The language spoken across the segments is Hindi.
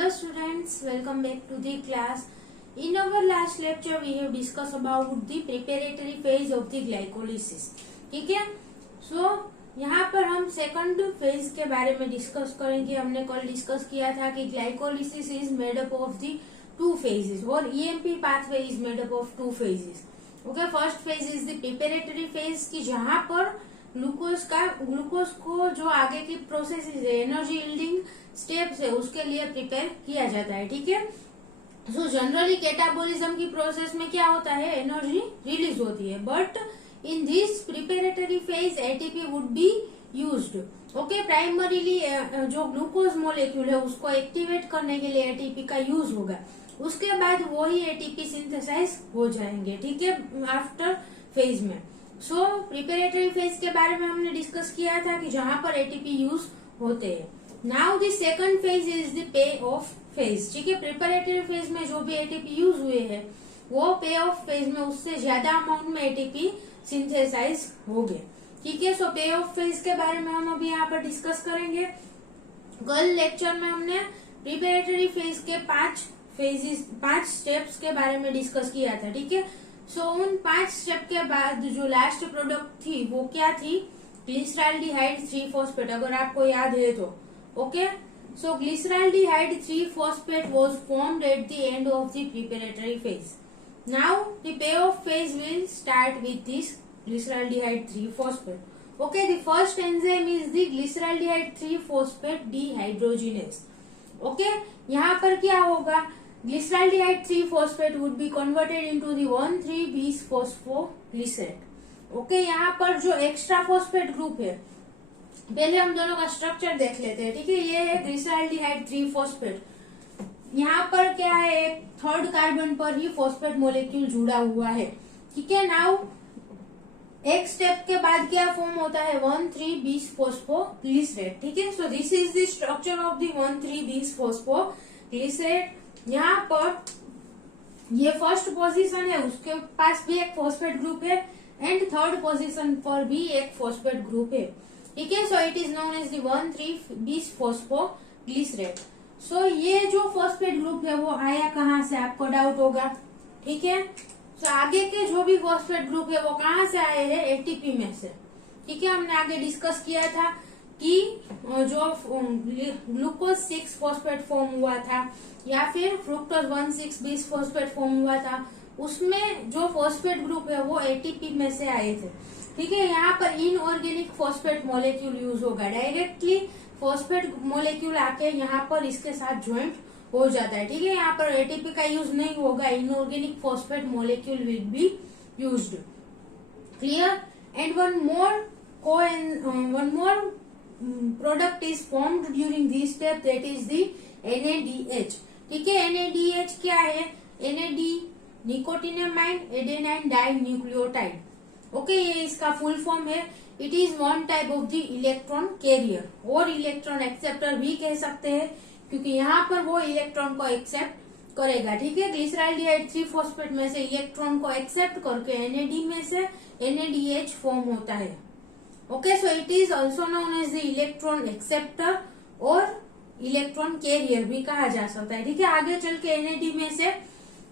Hello students, welcome back to the class. In our last lecture we have discussed about the preparatory phase of the glycolysis. ठीक है, so यहाँ पर हम सेकंड फेज के बारे में डिस्कस करेंगे. हमने कल डिस्कस किया था कि glycolysis is made up of the two phases और EMP pathway is made up of two phases. Okay, first phase is the preparatory phase की जहाँ पर ग्लूकोज को जो आगे की प्रोसेस है एनर्जी यील्डिंग स्टेप्स है उसके लिए प्रिपेयर किया जाता है. ठीक है, सो जनरली कैटाबोलिज्म की प्रोसेस में क्या होता है, एनर्जी रिलीज होती है, but in this preparatory phase ATP would be used. Okay, primarily जो ग्लूकोज मॉलिक्यूल है उसको एक्टिवेट करने के लिए एटीपी का यूज होगा. उसके बाद वही एटीपी सिंथेसाइज हो जाएंगे. ठीक है, आफ्टर फेज में. सो प्रिपेरेटरी फेज के बारे में हमने डिस्कस किया था कि जहां पर एटीपी यूज होते हैं. Now the second phase is the pay off phase. ठीक है, प्रिपेरेटरी फेज में जो भी एटीपी यूज हुए हैं वो पे ऑफ फेज में उससे ज्यादा अमाउंट में एटीपी सिंथेसाइज हो गए. ठीक है, सो पे ऑफ फेज के बारे में हम अभी यहाँ पर डिस्कस करेंगे. कल लेक्चर में हमने प्रिपेरेटरी फेज के पांच स्टेप्स के बारे में डिस्कस किया था. ठीक है, सो उन 5 स्टेप के बाद जो लास्ट प्रोडक्ट थी वो क्या थी, ग्लिसरॉल्डिहाइड 3-फॉस्फेट, अगर आपको याद है तो. Okay, so glyceraldehyde three phosphate was formed at the end of the preparatory phase. Now the pay off phase will start with this glyceraldehyde three phosphate. Okay, the first enzyme is the glyceraldehyde three phosphate dehydrogenase. Okay, यहाँ पर क्या होगा, glyceraldehyde 3-phosphate would be converted into the 1,3-bis-phosphoglycerate. Okay, यहाँ पर जो एक्स्ट्रा फॉस्फेट ग्रुप है, पहले हम दोनों का स्ट्रक्चर देख लेते हैं. ठीक है, ये है ग्लिसरॉल्डिहाइड 3-फॉस्फेट. यहाँ पर क्या है, एक थर्ड कार्बन पर ही फॉस्फेट मॉलिक्यूल जुड़ा हुआ है. ठीक है, नाउ एक स्टेप के बाद क्या फॉर्म होता है, 1,3-bis-phosphoglycerate. ठीक है, so this is the structure of the 1,3-bis-phosphoglycerate. यहाँ पर ये फर्स्ट पोजीशन है, उसके पास भी एक फॉस्फेट ग्रुप है एंड थर्ड पोजीशन पर भी एक फॉस्फेट ग्रुप है. ठीक है, so it is known as the 1,3-bis-phosphoglycerate. So ये जो फॉस्फेट ग्रुप है वो आया कहाँ से, आपको डाउट होगा. ठीक है, सो आगे के जो भी फॉस्फेट ग्रुप है वो कहाँ से आए हैं, एटीपी में से. ठीक है, हमने आगे डिस्कस किया था कि जो ग्लूकोज 6-फॉस्फेट फॉर्म हुआ था या फिर फ्रुक्टोज 1,6-bis-phosphate फॉर्म हुआ था, उसमें जो फॉस्फेट ग्रुप है वो एटीपी में से आए थे. ठीक है, यहाँ पर इनऑर्गेनिक फॉस्फेट मॉलिक्यूल यूज होगा. डायरेक्टली फॉस्फेट मॉलिक्यूल आके यहाँ पर इसके साथ ज्वाइंट हो जाता है. ठीक है, यहाँ पर एटीपी का यूज नहीं होगा, inorganic phosphate molecule will be used. Clear? And one more product is formed during this step, that is the NADH. ठीक है, NADH क्या है, NAD nicotinamide adenine dinucleotide. Okay, ये इसका फुल फॉर्म है. It is one type of the electron career और इलेक्ट्रॉन एक्सेप्टर भी कह सकते हैं, क्योंकि यहाँ पर वो इलेक्ट्रॉन को एक्सेप्ट करेगा. ठीक है, ग्लिसरॉल्डिहाइड 3-फॉस्फेट में से इलेक्ट्रॉन को एक्सेप्ट करके NAD में से NADH फॉर्म होता है. Okay, so it is also known as the electron acceptor और इलेक्ट्रॉन कैरियर भी कहा जा सकता है. ठीक है, आगे चल के NAD में से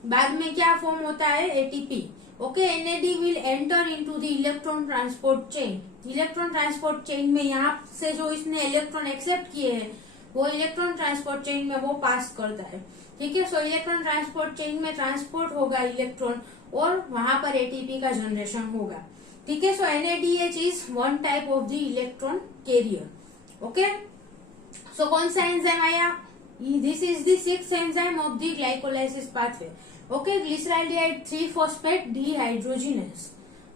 बाद में क्या फॉर्म होता है, ATP. Okay, NAD will enter into the electron transport chain. Electron transport chain में यहाँ से जो इसने इलेक्ट्रॉन एक्सेप्ट किए हैं वो इलेक्ट्रॉन ट्रांसपोर्ट चेन में वो पास करता है. ठीक है, सो इलेक्ट्रॉन ट्रांसपोर्ट चेन में ट्रांसपोर्ट होगा इलेक्ट्रॉन और वहां पर एटीपी का जनरेशन होगा. ठीक है, so NADH is one type of the electron carrier. Okay, so कौन सा एंजाइम आया, this is the 6th enzyme of the glycolysis pathway. Okay, glyceraldehyde three phosphate dehydrogenase.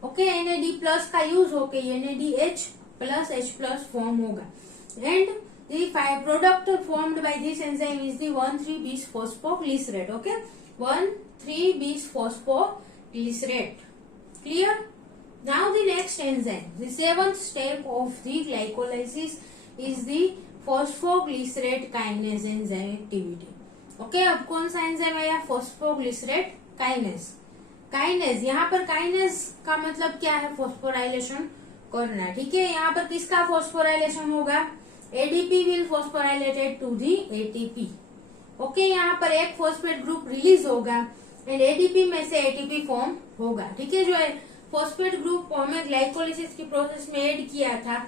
Okay, NAD plus का यूज होके NADH प्लस H+ फॉर्म होगा and the product formed by this enzyme is the 1,3-bis-phosphoglycerate. Okay, 1,3-bis-phosphoglycerate. Clear? Now the next enzyme, the 7th step of the glycolysis is the phosphoglycerate kinase enzyme activity. Okay, अब कौन सा एंजाइम आया, phosphoglycerate kinase. काइनेज, यहाँ पर काइनेज का मतलब क्या है, फॉस्फोराइलेशन करना. ठीक है, यहाँ पर किसका फॉस्फोराइलेशन होगा, ADP will phosphorylated to the ATP. Okay, यहाँ पर एक फॉस्फेट ग्रुप रिलीज होगा एंड एडीपी में से एटीपी फॉर्म होगा। ठीक है, जो फॉस्फेट ग्रुप हमें ग्लाइकोलिसिस की प्रोसेस में ऐड किया था,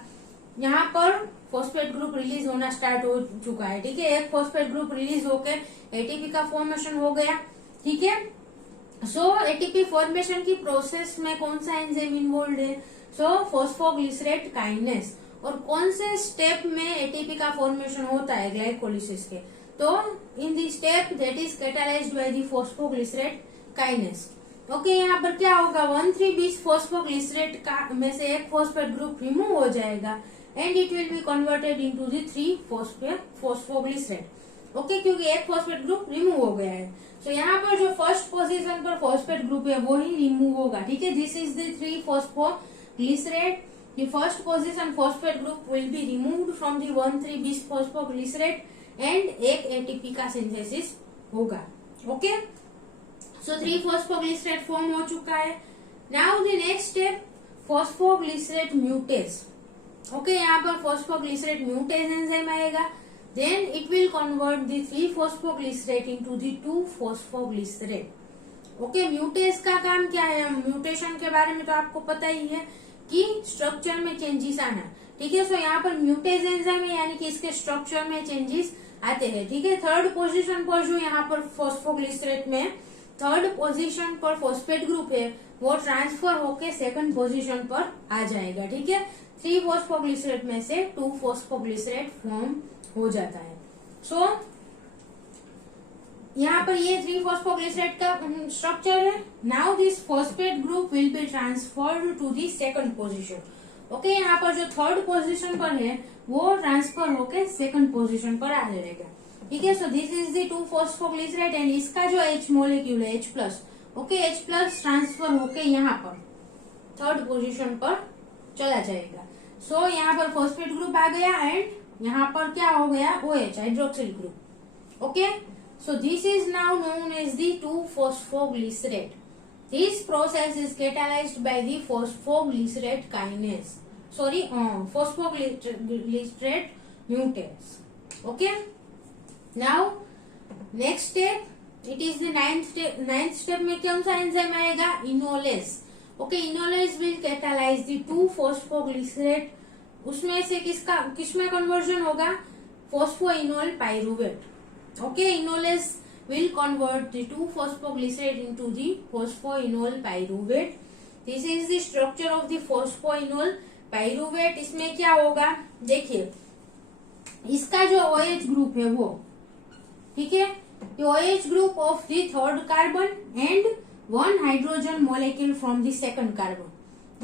यहाँ पर फॉस्फेट ग्रुप रिलीज होना स्टार्ट हो चुका है। ठीक है, एक फॉस्फेट ग्रुप रिलीज होकर एटीपी का फॉर्मेशन हो गया। ठीक है, सो एटीपी फॉर्मेशन की प्रोसेस में कौन सा एंजाइम इन्वॉल्व है? सो फॉस्फोग्लिसरेट काइनेस। और कौन से स्टेप में एटीपी का फॉर्मेशन होता है ग्लाइकोलिसिस के? तो in the step that is catalysed by the phosphoglycerate kinase. Okay, यहाँ पर क्या होगा, 1,3-bis फॉस्फोग्लिसरेट का में से एक फॉस्फेट ग्रुप रिमूव हो जाएगा and it will B converted into the 3 phosphoglycerate. Okay, क्योंकि एक फॉस्फेट ग्रुप रिमूव हो गया है। तो यहाँ पर जो फर्स्ट पोजीशन पर फॉस्फेट ग्रुप है वो ही रिमूव होगा। ठीक है, this is the 3 phosphoglycerate. The first position phosphate group will be removed from the 1,3-bis phosphoglycerate and एक एटीपी का सिंथेसिस होगा। ओके, सो 3 फॉस्फोग्लिसरेट फॉर्म हो चुका है। Now the next step, phosphoglycerate mutase. Okay, यहाँ पर फॉस्फोग्लिसरेट म्यूटेज एंजाइम आएगा, then it will convert the 3 phosphoglycerate into the 2 phosphoglycerate. Okay, म्यूटेज का काम क्या है? म्यूटेशन के बारे में तो आपको पता ही है कि स्ट्रक्चर में चेंजेस आना। ठीक है, सो यहाँ पर म्यूटेज एंजाइम है, यानी कि इसके स्ट्रक्चर में चेंजेस आते हैं। ठीक है, थर्ड पोजीशन पर जो यहाँ पर फॉस्फोग्लिसरेट में थर्ड पोजीशन पर फॉस्फेट ग्रुप है वो ट्रांसफर होके सेकंड पोजीशन पर आ जाएगा। ठीक है, 3 फॉस्फोग्लिसरेट में से 2 फॉस्फोग्लिसरेट फॉर्म हो जाता है। सो यहाँ पर ये 3 फॉस्फोग्लिसरेट का स्ट्रक्चर है। Now this phosphate group will be transferred to the second position. Okay, यहाँ पर जो थर्ड पोजीशन पर है वो ट्रांसफर होके सेकंड पोजीशन पर आ जाएगा। ठीक है, so this is the 2 phosphoglycerate and इसका जो H मोलिक्यूल है H+, ओके, H+ ट्रांसफर होके यहाँ पर थर्ड पोजीशन पर चला जाएगा। सो यहाँ पर फॉस्फेट ग्रुप आ गया एंड यहाँ पर क्या हो गया, OH hydroxyl group. Okay, so this is now known as the 2-phosphoglycerate. This process is catalyzed by the phosphoglycerate kinase. Sorry, phosphoglycerate mutase. Okay. Now next step, it is the ninth step. Ninth step में कौन सा एंजाइम आएगा? Enolase. Okay, enolase will catalyze the 2-phosphoglycerate. उसमें से किसमें कन्वर्जन होगा? Phosphoenol pyruvate. Okay, enolase will convert the 2-phosphoglycerate into the phosphoenol pyruvate. This is the structure of the phosphoenol pyruvate. इसमें क्या होगा, देखिए इसका जो OH ग्रुप है वो, ठीक है, OH group of the third carbon and 1 hydrogen molecule from the second carbon,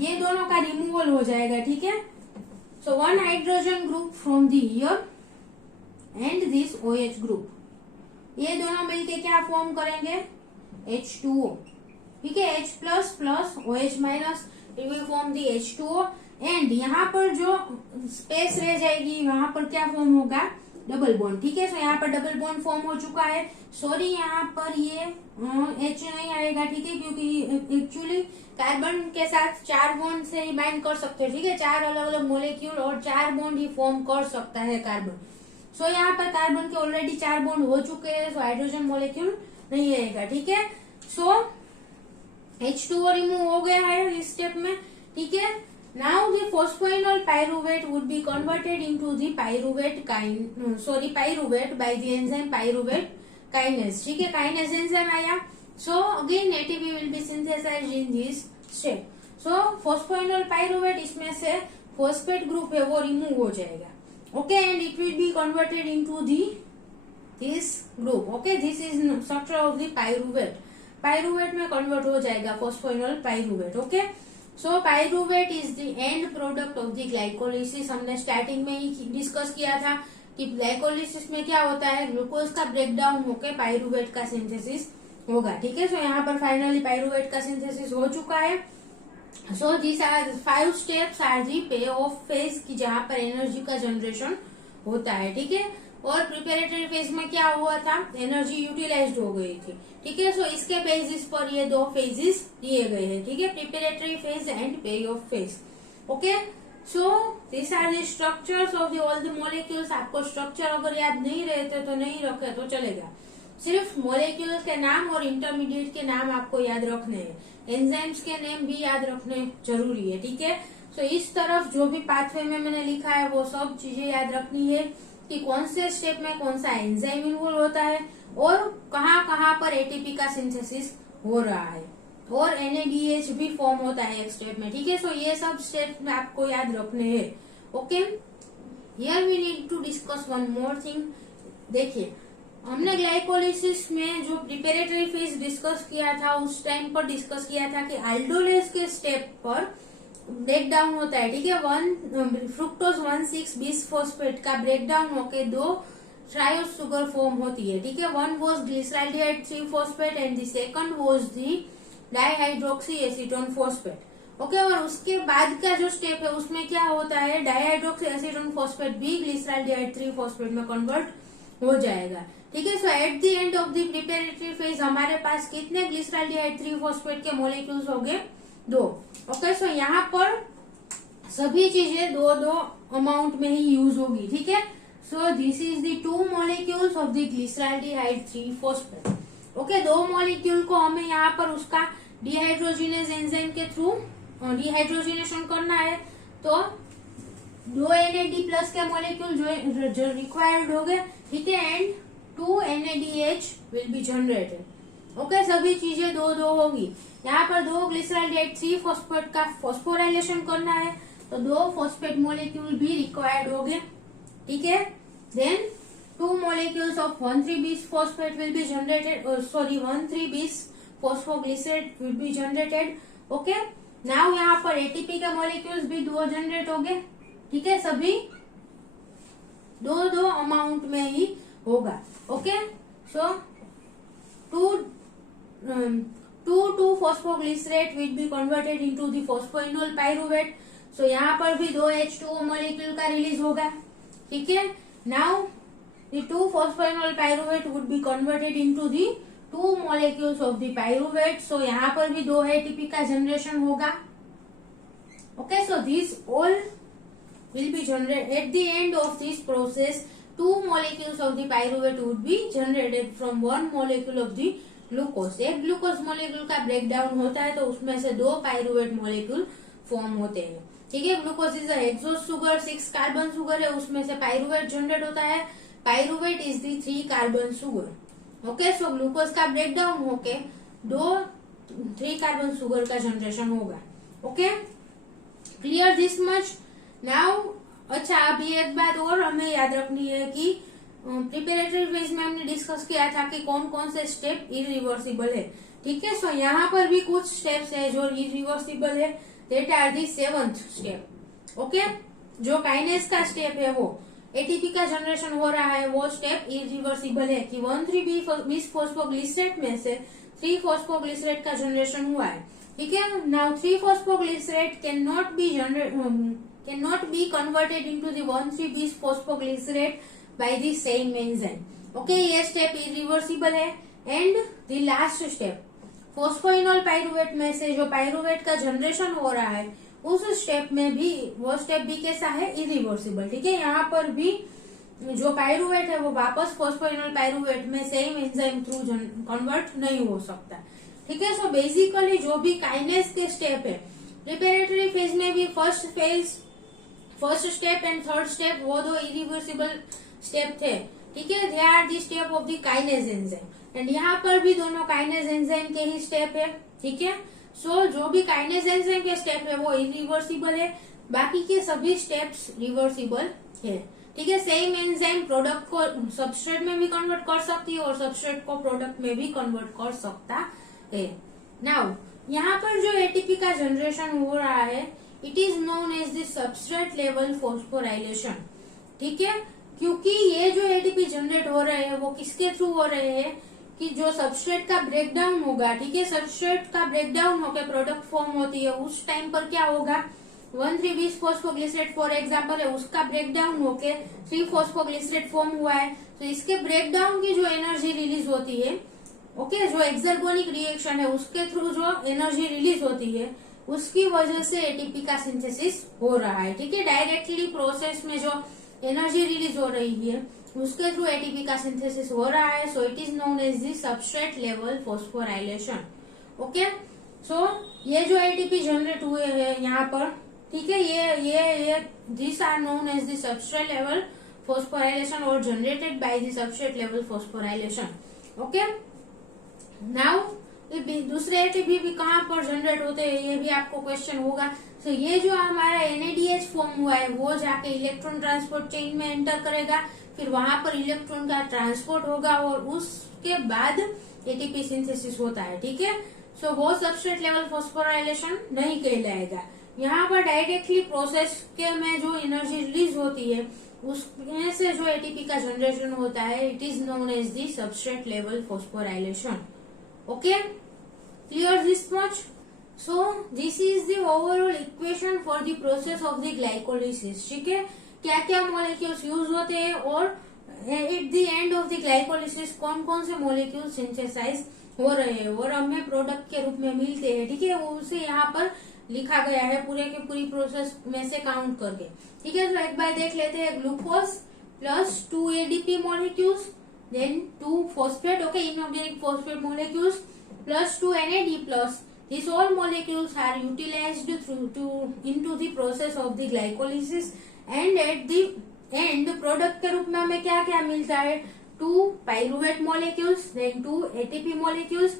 ये दोनों का रिमूवल हो जाएगा। ठीक है, सो 1 hydrogen group from the here and this OH group, ये दोनों मिलके क्या फॉर्म करेंगे? H2O। ठीक है, H++ OH- it will form the H2O and यहाँ पर जो स्पेस रह जाएगी वहां पर क्या फॉर्म होगा? Double bond. ठीक है, सो यहाँ पर डबल बॉन्ड फॉर्म हो चुका है। सॉरी, यहाँ पर ये H नहीं आएगा। ठीक है, क्योंकि एक्चुअली कार्बन के साथ 4 बॉन्ड से ही बाइंड कर सकते हैं। ठीक है, 4 अलग अलग मोलिक्यूल और 4 बॉन्ड ही फॉर्म कर सकता है कार्बन। सो यहाँ पर कार्बन के ऑलरेडी 4 बॉन्ड हो चुके हैं, सो हाइड्रोजन मोलिक्यूल नहीं आएगा। ठीक है, सो H2O रिमूव हो गया है इस स्टेप में। ठीक है, now the phosphoenol pyruvate would be converted into the pyruvate by the enzyme pyruvate kinase. ठीक है, काइनेस एंजाइम आया। So again ATP will be synthesized in this step. So phosphoenol pyruvate, इसमें से फॉस्फेट ग्रुप है वो रिमूव हो जाएगा। Okay, and it will be converted into this group. Okay, this is structure of the pyruvate. Pyruvate में convert हो जाएगा phosphoenol pyruvate. Okay, so pyruvate is the end product of the glycolysis. हमने स्टार्टिंग में ही डिस्कस किया था कि ग्लाइकोलिसिस में क्या होता है, ग्लूकोज का ब्रेकडाउन होके पाइरूवेट का सिंथेसिस होगा। ठीक है, सो यहाँ पर फाइनली पाइरूवेट का सिंथेसिस हो चुका है। So these are 5 steps are the पे ऑफ फेज की जहाँ पर एनर्जी का जनरेशन होता है। ठीक है, और प्रिपेरेटरी फेज में क्या हुआ था, एनर्जी यूटिलाइज्ड हो गई थी। ठीक है, सो इसके बेसिस पर ये 2 फेजेस दिए गए हैं। ठीक है, preparatory phase and pay off phase. Okay, so this are the structures of the all the molecules. आपको स्ट्रक्चर अगर याद नहीं रहते तो नहीं रखे तो चलेगा, सिर्फ मॉलिक्यूल्स के नाम और इंटरमीडिएट के नाम आपको याद रखने हैं, एंजाइम्स के नेम भी याद रखने जरूरी है, ठीक है। सो इस तरफ जो भी पाथवे में मैंने लिखा है वो सब चीजें याद रखनी है कि कौन से स्टेप में कौन सा एंजाइम इन्वॉल्व होता है और कहाँ कहाँ पर एटीपी का सिंथेसिस हो रहा है, और NADH भी फॉर्म होता है एक स्टेप में, ठीक है। सो ये सब स्टेप में आपको याद रखने हैं, okay. Here we need to discuss one more thing. देखिए, हमने ग्लाइकोलिसिस में जो प्रिपेरेटरी फेज डिस्कस किया था उस टाइम पर डिस्कस किया था कि अल्डोलेज के स्टेप पर ब्रेक डाउन होता है, ठीक है। फ्रुक्टोज 1,6 बिसफॉस्फेट का ब्रेक डाउन होके 2 ट्रायोज शुगर फॉर्म होती है, ठीक है। One was glyceraldehyde three phosphate and the second was the dihydroxy acetone phosphate, okay. और उसके बाद का जो स्टेप है उसमें क्या होता है, डाइहाइड्रोक्सी एसीटोन फॉस्फेट भी ग्लिसराल्डिहाइड 3-फॉस्फेट में कन्वर्ट हो जाएगा, ठीक है। So at the end of the preparatory phase हमारे पास कितने ग्लिसराल्डिहाइड 3-फॉस्फेट के मॉलिक्यूल्स हो गए, 2, ओके। सो यहाँ पर सभी चीजें 2-2 अमाउंट में ही यूज होगी, ठीक है। So this is the 2 molecules of the glyceraldehyde three phosphate, okay. 2 molecule को हमें यहाँ पर उसका डिहाइड्रोजिनेज एंजाइम के थ्रू डिहाइड्रोजिनेशन करना है, तो 2 NAD प्लस के मॉलिक्यूल जो रिक्वायर्ड हो गए, ठीक है, and 2 NADH will be generated, okay. सभी चीजें 2-2 होगी। यहाँ पर 2 ग्लिसराल्डिहाइड 3-फॉस्फेट का फॉस्फोराइलेशन करना है, तो 2 फॉस्फेट मॉलिक्यूल भी रिक्वायर्ड हो गए, ठीक है। Then 2 molecules of 1,3-bis phosphate will be generated, 1,3-bis phosphoglycerate will be generated, okay। now यहाँ पर ATP के molecules भी 2 जनरेट हो गए, ठीक है। सभी 2-2 अमाउंट में ही होगा, okay. So 2 phosphoglycerate will be converted into the phosphoenol pyruvate, so यहाँ पर भी 2 H2O molecule का रिलीज होगा, ठीक है। now the 2 phosphoenol pyruvate would be converted into the 2 molecules of the pyruvate, so यहाँ पर भी 2 ATP का जनरेशन होगा, okay। so these all will be generated at the end of this process. 2 molecules of the pyruvate would be generated from 1 molecule of the glucose. एक ग्लूकोज मॉलिक्यूल का ब्रेक डाउन होता है तो उसमें से 2 पाइरुवेट मॉलिक्यूल फॉर्म होते हैं, ठीक है। Glucose is hexose sugar, 6 carbon sugar है, उसमें से पाइरुवेट जनरेट होता है। Pyruvate is the 3 carbon sugar, okay. So glucose का ब्रेक डाउन होके 3 कार्बन शुगर का जनरेशन होगा, okay. Clear this much now. अच्छा, अभी एक बात और हमें याद रखनी है कि प्रिपेरेटरी फेज में हमने डिस्कस किया था कि कौन कौन से स्टेप इरिवर्सिबल है, ठीक है। सो यहाँ पर भी कुछ स्टेप्स है जो इरिवर्सिबल है, that are the 7th step, okay. जो काइनेस का स्टेप है वो एटीपी का जनरेशन हो रहा है, वो स्टेप इरिवर्सिबल है कि 1,3-bis फॉस्फोग्लिसरेट में से 3 फॉस्फोग्लिसरेट का जनरेशन हुआ है, ठीक है। Now 3 phosphoglycerate can not be converted into the 1,3-bis phosphoglycerate by the same enzyme, okay. ये स्टेप इरिवर्सिबल है। And the last step phosphoenol pyruvate में से जो पाइरुवेट का जनरेशन हो रहा है उस स्टेप में भी वो स्टेप भी कैसा है, इरिवर्सिबल, ठीक है। यहाँ पर भी जो पाइरुवेट है वो वापस फॉस्फोइनोल पाइरुवेट में सेम एंजाइम थ्रू कन्वर्ट नहीं हो सकता, ठीक है। सो बेसिकली जो भी काइनेस के स्टेप है प्रिपेरेटरी फेज में भी first step and third step वो 2 इरिवर्सिबल स्टेप थे, ठीक है। They are the step of the kinase enzyme, and यहाँ पर भी दोनों काइनेज एंजाइम के ही स्टेप है, ठीक है। सो जो भी काइनेज एंजाइम के स्टेप है वो इरिवर्सिबल है, बाकी के सभी स्टेप्स रिवर्सिबल है, ठीक है। सेम एंजाइम प्रोडक्ट को सबस्ट्रेट में भी कन्वर्ट कर सकती है और सबस्ट्रेट को प्रोडक्ट में भी कन्वर्ट कर सकता है। नाउ यहाँ पर जो एटीपी का जनरेशन हो रहा है it is known as the substrate level phosphorylation, ठीक है। क्योंकि ये जो एटीपी जनरेट हो रहे हैं वो किसके थ्रू हो रहे हैं कि जो सबस्ट्रेट का ब्रेकडाउन होगा, ठीक है। सबस्ट्रेट का ब्रेकडाउन होकर प्रोडक्ट फॉर्म होती है, उस टाइम पर क्या होगा, 1,3-bis फॉस्फोग्लिसरेट फॉर एग्जाम्पल है, उसका ब्रेकडाउन होके 3 फॉस्फोग्लिसरेट फॉर्म हुआ है, तो इसके ब्रेकडाउन की जो एनर्जी रिलीज होती है, ओके, जो एक्सर्गोनिक रिएक्शन है उसके थ्रू जो एनर्जी रिलीज होती है उसकी वजह से एटीपी का सिंथेसिस हो रहा है। ठीक है, डायरेक्टली प्रोसेस में जो एनर्जी रिलीज हो रही है उसके थ्रू एटीपी का सिंथेसिस हो रहा है। So it is known as the substrate level phosphorylation. Okay, so ये जो एटीपी जनरेट हुए हैं यहाँ पर, ठीक है, ये this are known as the substrate level phosphorylation or generated by the substrate level phosphorylation. Okay, now दूसरे एटीपी भी कहाँ पर जनरेट होते हैं ये भी आपको क्वेश्चन होगा। तो ये जो हमारा NADH फॉर्म हुआ है वो जाके इलेक्ट्रॉन ट्रांसपोर्ट चेन में एंटर करेगा, फिर वहां पर इलेक्ट्रॉन का ट्रांसपोर्ट होगा और उसके बाद एटीपी सिंथेसिस होता है। ठीक है, सो वो सबस्ट्रेट लेवल फॉस्फोराइलेशन नहीं कहलाएगा। यहाँ पर डायरेक्टली प्रोसेस के में जो एनर्जी रिलीज होती है उसमें से जो एटीपी का जनरेशन होता है it is known as the substrate level phosphorylation. Okay, clear this much? So this is the overall equation for the process of the glycolysis. ठीक है, क्या क्या मॉलिक्यूल्स यूज होते हैं और at the end of the glycolysis कौन कौन से मॉलिक्यूल सिंथेसाइज हो रहे हैं और हमें प्रोडक्ट के रूप में मिलते हैं। ठीक है, उसे यहाँ पर लिखा गया है पूरे के पूरी प्रोसेस में से काउंट करके। ठीक है, तो एक बार देख लेते हैं। Glucose plus 2 ADP molecules, then 2 phosphate, okay, inorganic phosphate molecules plus 2 NAD plus this all molecules are utilized into the process of the glycolysis and at the end product के रूप में हमें क्या क्या मिलता है? 2 pyruvate molecules, then 2 ATP molecules,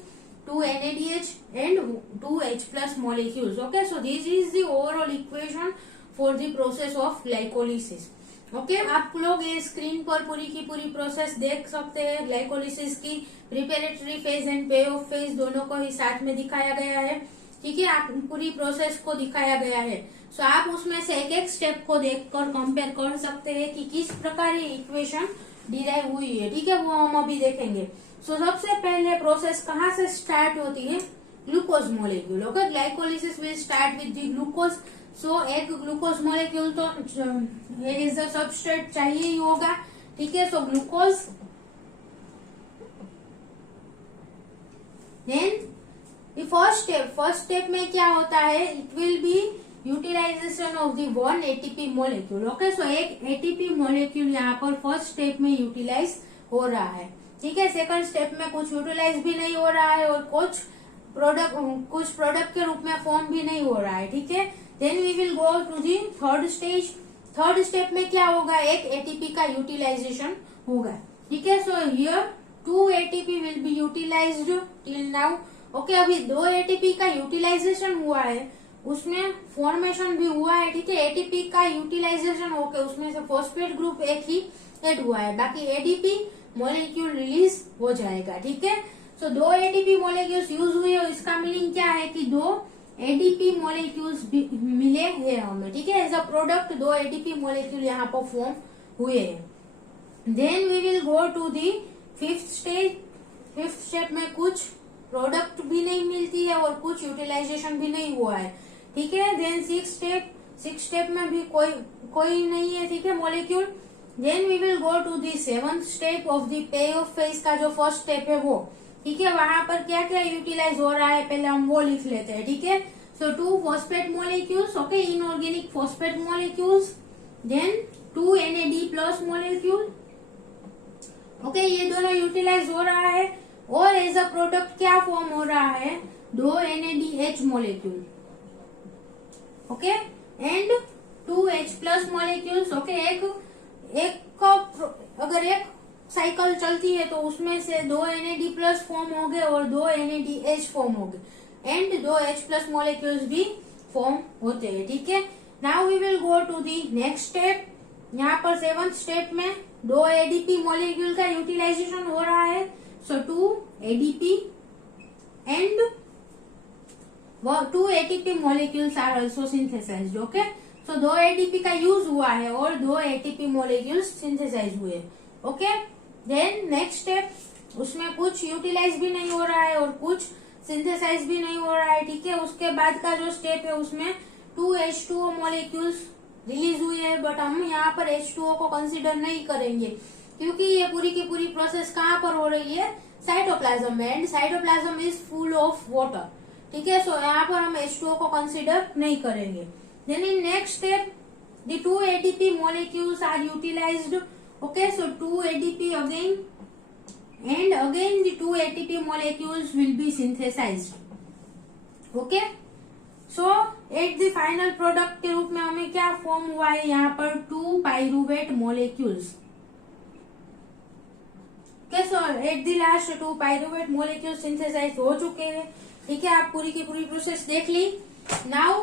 2 NADH and 2 H plus molecules. Okay, so this is the overall equation for the process of glycolysis. Okay, आप लोग ये स्क्रीन पर पूरी की पूरी प्रोसेस देख सकते हैं। ग्लाइकोलिसिस की preparatory phase and pay off phase दोनों को ही साथ में दिखाया गया है। ठीक है, आप पूरी प्रोसेस को दिखाया गया है। सो आप उसमें से एक एक स्टेप को देखकर कंपेयर कर सकते हैं कि किस प्रकार ये इक्वेशन डिराइव हुई है। ठीक है, वो हम अभी देखेंगे। सो सबसे पहले प्रोसेस कहाँ से स्टार्ट होती है? Glucose molecule. Okay, glycolysis will start with the glucose. So एक ग्लूकोज मॉलिक्यूल तो इज द सबस्ट्रेट चाहिए ही होगा। ठीक है, so glucose, then the first step में क्या होता है? It will be utilisation of the 1 ATP molecule. Okay, so एक ATP मॉलिक्यूल यहाँ पर फर्स्ट स्टेप में यूटिलाइज हो रहा है। ठीक है, सेकंड स्टेप में कुछ यूटिलाइज भी नहीं हो रहा है और कुछ प्रोडक्ट के रूप में फॉर्म भी नहीं हो रहा है। ठीक है, then we will go to the third stage. Third step में क्या होगा? एक ATP का यूटिलाइजेशन होगा। ठीक है, so here 2 ATP will be utilized till now. Okay, अभी 2 ATP का यूटिलाइजेशन हुआ है, उसमें फॉर्मेशन भी हुआ है। ठीक है, ATP का यूटिलाइजेशन होकर उसमें से फॉस्फेट ग्रुप एक ही एड हुआ है, बाकी ADP मॉलिक्यूल रिलीज हो जाएगा। ठीक है, सो 2 ATP मॉलिक्यूल्स यूज हुए और इसका मीनिंग क्या है कि 2 ADP मॉलिक्यूल्स मिले हैं हमें। ठीक है, as a product 2 ATP molecule यहाँ पर फॉर्म हुए हैं। Then we will go to the fifth stage. Fifth step में कुछ प्रोडक्ट भी नहीं मिलती है और कुछ यूटिलाइजेशन भी नहीं हुआ है। ठीक है, देन सिक्स स्टेप में भी कोई नहीं है। ठीक है, molecule. Then we will go to the 7th step of the pay off phase का जो फर्स्ट स्टेप है वो। ठीक है, वहां पर क्या क्या यूटिलाइज हो रहा है पहले हम वो लिख लेते हैं। ठीक है, so 2 phosphate molecules, okay, inorganic phosphate molecules, then 2 NAD plus molecule. Okay, ये दोनों यूटिलाइज हो रहा है और एज अ प्रोडक्ट क्या फॉर्म हो रहा है? 2 NADH molecule. Okay, and 2 H plus molecules. Okay, अगर एक साइकिल चलती है तो उसमें से 2 NAD प्लस फॉर्म हो गए और 2 NADH फॉर्म हो गए एंड 2 H प्लस मॉलिक्यूल्स भी फॉर्म होते हैं। ठीक है, now we will go to the next step. यहाँ पर 7th स्टेप में 2 ADP मॉलिक्यूल का यूटिलाइजेशन हो रहा है। So 2 ADP and 2 ATP molecules are also synthesized. Okay, so 2 ADP का यूज हुआ है और 2 ATP मॉलिक्यूल्स सिंथेसाइज हुए। ओके, देन नेक्स्ट स्टेप, उसमें कुछ यूटिलाइज भी नहीं हो रहा है और कुछ सिंथेसाइज भी नहीं हो रहा है। ठीक है, उसके बाद का जो स्टेप है उसमें 2 H2O मॉलिक्यूल्स रिलीज हुई है, बट हम यहाँ पर H2O को कंसीडर नहीं करेंगे क्योंकि ये पूरी की पूरी प्रोसेस कहाँ पर हो रही है? साइटोप्लाज्म में, and cytoplasm is full of water. ठीक है। सो यहाँ पर हम H2O को कंसिडर नहीं करेंगे। Then in next step the 2 ADP molecules are utilized. Okay, so 2 ADP again, and again the 2 ATP molecules will be synthesized. Okay, so at the final product के रूप में हमें क्या फॉर्म हुआ है यहाँ पर 2 pyruvate molecules. Okay, so at the last 2 pyruvate molecules synthesized हो चुके हैं। ठीक है, आप पूरी की पूरी प्रोसेस देख ली। नाउ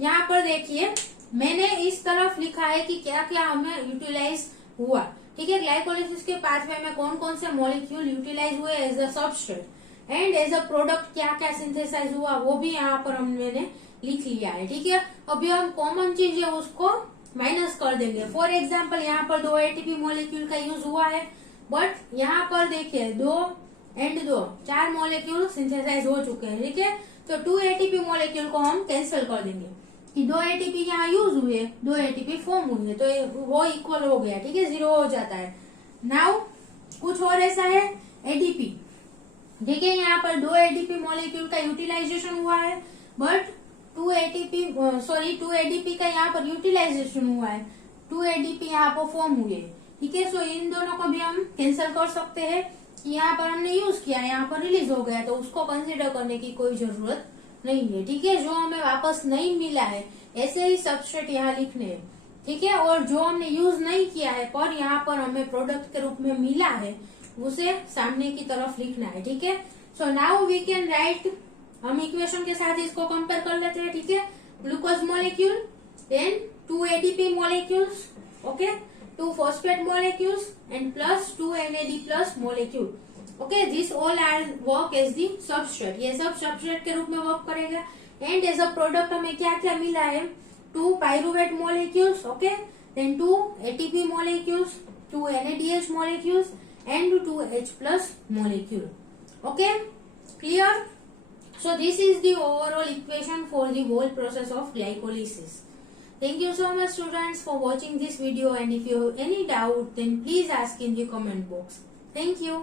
यहाँ पर देखिए मैंने इस तरफ लिखा है कि क्या क्या हमें यूटिलाइज हुआ। ठीक है, ग्लाइकोलिसिस के पाथवे में कौन कौन से मॉलिक्यूल यूटिलाइज हुए as a substrate and as a product क्या क्या सिंथेसाइज हुआ वो भी यहाँ पर मैंने लिख लिया है। ठीक है, अभी हम कॉमन चीज है उसको माइनस कर देंगे। फॉर एग्जाम्पल यहाँ पर 2 एटीपी मॉलिक्यूल का यूज हुआ है, बट यहाँ पर देखिए 2 एंड 2 4 मॉलिक्यूल सिंथेसाइज हो चुके हैं। ठीक है, तो 2 एटीपी मॉलिक्यूल को हम कैंसिल कर देंगे कि 2 एटीपी यहाँ यूज हुए, 2 एटीपी फॉर्म हुए, तो वो इक्वल हो गया। ठीक है, 0 हो जाता है। नाउ कुछ और ऐसा है एडीपी। ठीक है, यहाँ पर 2 एडीपी मॉलिक्यूल का यूटिलाइजेशन हुआ है, बट 2 एडीपी का यहाँ पर यूटिलाइजेशन हुआ है, 2 एडीपी यहाँ पर फॉर्म हुए। ठीक है, सो इन दोनों को भी हम कैंसिल कर सकते हैं कि यहाँ पर हमने यूज किया, यहाँ पर रिलीज हो गया, तो उसको कंसिडर करने की कोई जरूरत नहीं है। ठीक है, जो हमें वापस नहीं मिला है ऐसे ही सबस्ट्रेट यहाँ लिखने हैं। ठीक है, और जो हमने यूज नहीं किया है पर यहाँ पर हमें प्रोडक्ट के रूप में मिला है उसे सामने की तरफ लिखना है। ठीक है, so now we can write, हम इक्वेशन के साथ इसको कंपेयर कर लेते हैं। ठीक है, glucose molecule, then 2 ADP molecules, okay, 2 phosphate molecules and plus 2 NAD plus molecule. Okay, this all are work as the substrate, ये सब सबस्ट्रेट के रूप में वर्क करेगा। एंड एज अ प्रोडक्ट हमें क्या क्या मिला है, 2 pyruvate molecules, okay, then 2 ATP molecules, 2 NADH molecules and 2 H plus molecule. Okay, clear? So this is the overall equation for the whole process of glycolysis. Thank you so much students for watching this video, and if you have any doubt then please ask in the comment box. Thank you.